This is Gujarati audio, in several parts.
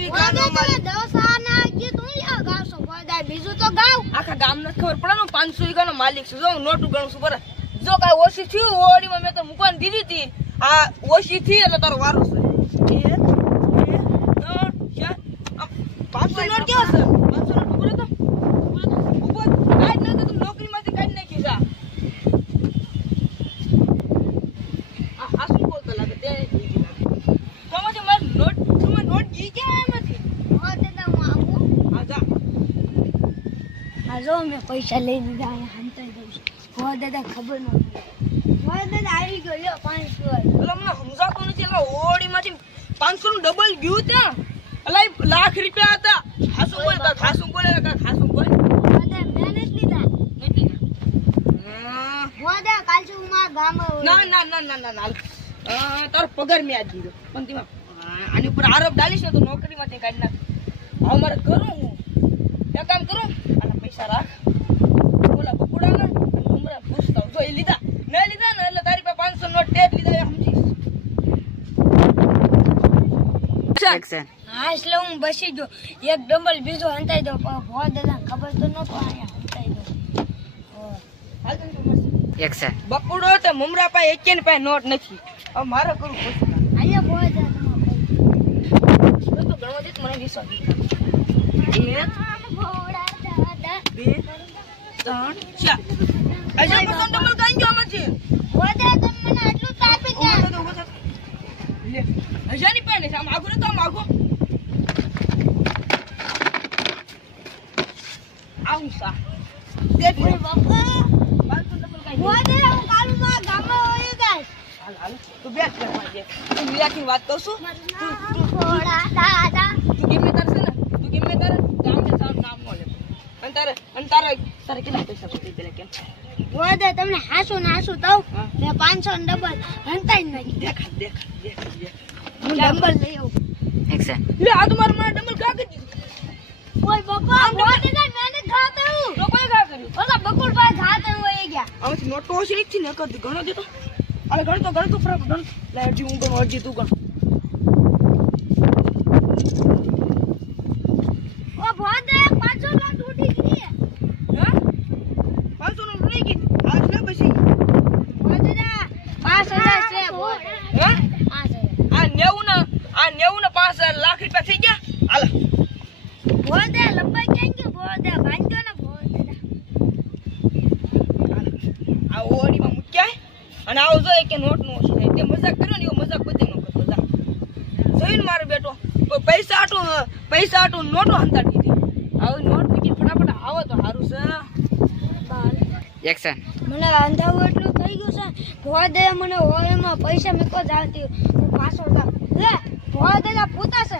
વીઘાનો માલિક 10 આના ગીત હું લ્યો ગાવશો બોડા બીજું તો ગાવ આખા ગામને ખબર પડે ને 500 વીઘાનો માલિક છું જો હું નોટું ગણું છું બરાબર જો કાઈ ઓછી થયું ઓડીમાં મેં તો મૂકવાની દીધી હતી આ ઓછી થી એટલે તારો વારો છે 500 નોટ કેવો છે 500 નોટ પૂરો તો ઉભો કાઈ ન તો તું નોકરીમાંથી કાઢી નાખી જા આ શું બોલતો લાગે તે કોમજે માર નોટ તું નોટ જી કે એમાંથી હો દાદા હું આવું આ જા આ જો મેં પૈસા લઈ લીધા આ હંતાઈ દઉં છું હો દાદા ખબર ન પડી હો દાદા આવી ગયો લ્યો 500 એટલે મને સમજાતું નથી એટલે ઓડીમાંથી 500 નું ડબલ ગયું ત્યાં અલા લાખ રૂપિયા હતા ખાસું બોલતા ખાસું બોલે ખાસું બોલે દાદા મેં નથી લીધા હો દાદા કાલ છું માં ગામ ના તારો પગાર મેં આજ દીધો પણ તેમાં આની ઉપર આરોપ ડાલીશ ને તો નોકરીમાંથી કાઢી નાખ હવે મારે કરું હું એક કામ કરું આના પૈસા રાખ બોલા બકુડા ને ઉમરા પૂછતા જો એ લીધા ન લીધા ને એટલે તારી પાસે 500 નોટ ટેપ લીધા એ સમજીશ હા એટલે હું બસી ગયો એક ડબલ બીજો હંતાઈ દો પણ ભો દાદા ખબર તો નતો આયા હંતાઈ દો હાલ તને એક્શન બકુડો તો મમરા પાસે એકેની પાસે નોટ નથી હવે મારે કરું પછી આયા ભો દાદા તો ગણવા દે મને વિશ્વાસ એક ભોળા દાદા 2 3 4 અજય બસન ડબલ કાઈ ગયો આમાંથી ભો દાદા મને આટલું તાપી ગયા લે અજયની પાસે આમ આગો ને તો આમ આગો આવું સા દેખ બાપા બાલકુન ડબલ કાઈ ભો દાદા હું કાલમાં ગામમાં હોઈ ગઈ હાલ તું બેઠ કરવા દે તું મિયાથી વાત કરશું ભોળા દાદા તું ગમે તાર છે ને તું ગમે તાર ગામ કે સારું નામ નો લે અને તારે કેટલા પૈસા પડી પેલા કેમ ભો દાદા તમને હાસુ ને હાસુ તો મેં 500 ને ડબલ હંતાઈ નાખી દેખ હું ડબલ લઈ આવું એક્શન લે આ તમાર મને ડબલ કા કરી દીધું ઓય બાપા ભો દાદા મેને ખાતા હું તો કોઈ કા કર્યું ઓલા બકુલ ભાઈ ખાતા હોય ગયા આમાંથી નોટો છે એક થી ને કરતી ઘણો દેતો અરે ગણતો ફરક ગણ લે અરજી હું ગણ અરજી તું ગણ ઓ ભો દાદા 500 નોટ ઉઠી ગઈ હે 500 નો લઈ ગઈ આજ લે પછી ભો દાદા 5000 છે ભો હે 5000 આ 90 ના 5000 લાખ રૂપિયા થઈ ગયા હાલ ભો દાદા લંબાઈ કેમ કે ભો દાદા ભાંજો ને ભો દાદા આ ઓડીમાં મૂક્યા અને આવો જો કે નોટ નો છે તે મજાક કર્યો ને એવો મજાક બધે નો કરતો જા જોઈને મારો બેટો પૈસા આટું નોટો હંતાડી દીધી આવું નોટ મૂકીને ફટાફટ આવો તો સારું છે એક્શન મને અંધાવું એટલું થઈ ગયું છે ભો દાદા મને હોલમાં પૈસા મેકો જાવતી હું પાછો જાવ લે ભો દાદા પૂતા છે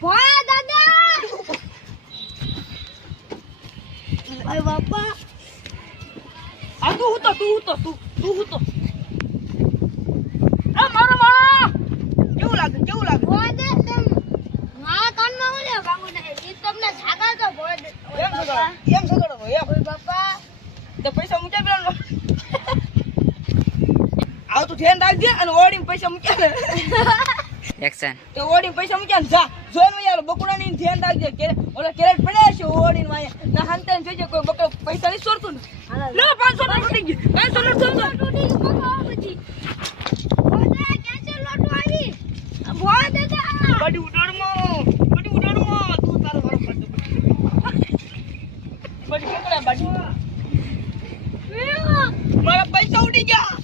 ભો દાદા અરે બાપા આ તું તો આ મારો માળા કેવું લાગે ભો દાદા તમ મારા કાનમાં હું લે વાંગો ને ઈ તમને જાગા તો ભો દાદા એમ સગડો એમ ઓય બાપા તો પૈસા મૂક્યા પેલા આવ તું ધ્યાન રાખજે અને ઓડીને પૈસા મૂક્યા ને એક્શન તો ઓડીને પૈસા મૂક્યા ને જા જોઈને યાર બકુડાની ધ્યાન રાખજે કે ઓલા કેરેટ પડ્યા છે ઓડીને વાયા ના હંતાને જોજે કોઈ બકડો પૈસા નહીં છોડતું ને લો 500 નો તૂટી ગયું 500 નો સમજો તૂટી ગયો બાપા પછી ભો દાદા કેસે લોટો આવી ભો દાદા બડી ઉડાડમાં તું તારો વારો પડતો બડી પકડા બડી મારા પૈસા ઉડી ગયા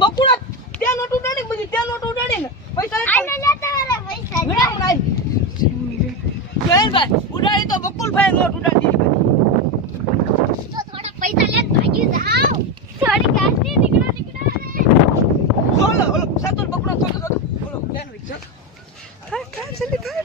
બકુડા ત્યાં નોટ ઉડાડી બધી ત્યાં નોટ ઉડાડી ને પૈસા જયભાઈ ઉડાડી તો બકુલભાઈ નોટ ઉડાડી દીધી થોડા પૈસા લે ભાગી જાવ થોડી કાસ્તી નીકળો ઓલો સાતોર બકુડા ઓલો લેન વિચ કામ જલ્દી કર